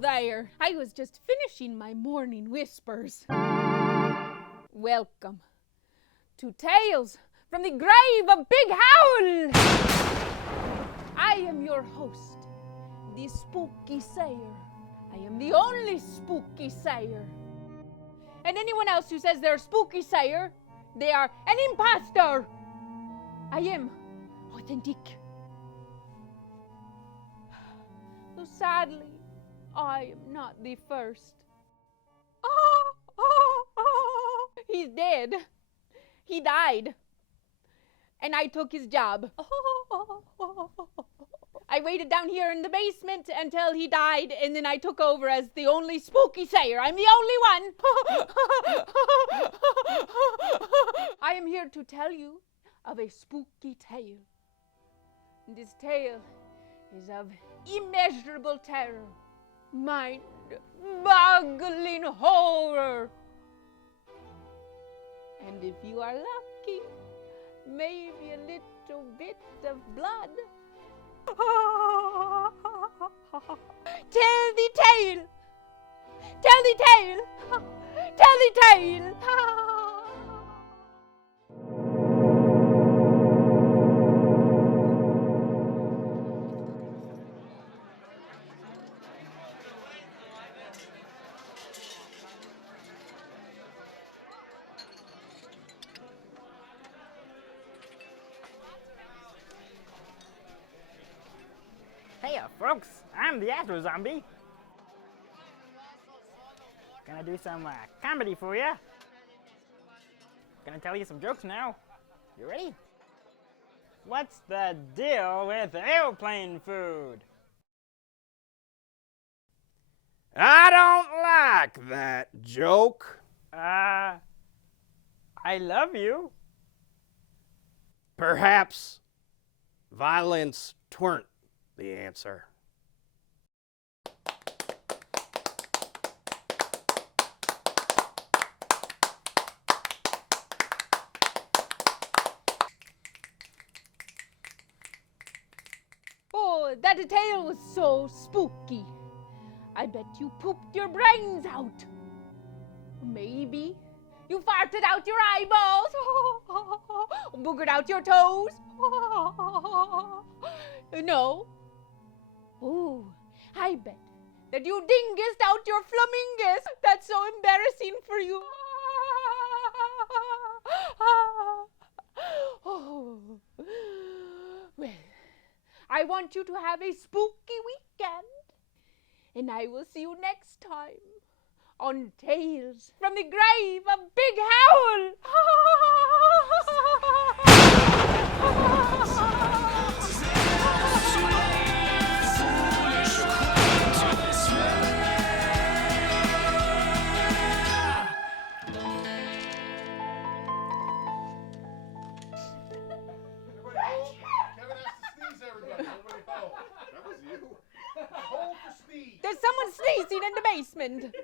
there! I was just finishing my morning whispers. Welcome to Tales from the Grave of Big Howl! I am your host, the Spooky Sayer. I am the only Spooky Sayer. And anyone else who says they're a Spooky Sayer, they are an imposter! I am authentic. Though sadly, I am not the first. He's dead. He died. And I took his job. I waited down here in the basement until he died, and then I took over as the only Spooky Sayer. I'm the only one. I am here to tell you of a spooky tale. This tale is of immeasurable terror, mind-boggling horror. And if you are lucky, maybe a little bit of blood. Tell the tale! Tell the tale! Tell the tale! Hey folks, I'm the AstroZombie. Gonna do some comedy for ya. Gonna tell you some jokes now. You ready? What's the deal with airplane food? I don't like that joke. I love you. Perhaps violence tweren't the answer. Oh, that tale was so spooky. I bet you pooped your brains out. Maybe you farted out your eyeballs, boogered out your toes. No. Oh, I bet that you dingused out your flamingus. That's so embarrassing for you. Oh. Well, I want you to have a spooky weekend. And I will see you next time on Tales from the Grave of Big Howl. There's someone sneezing in the basement.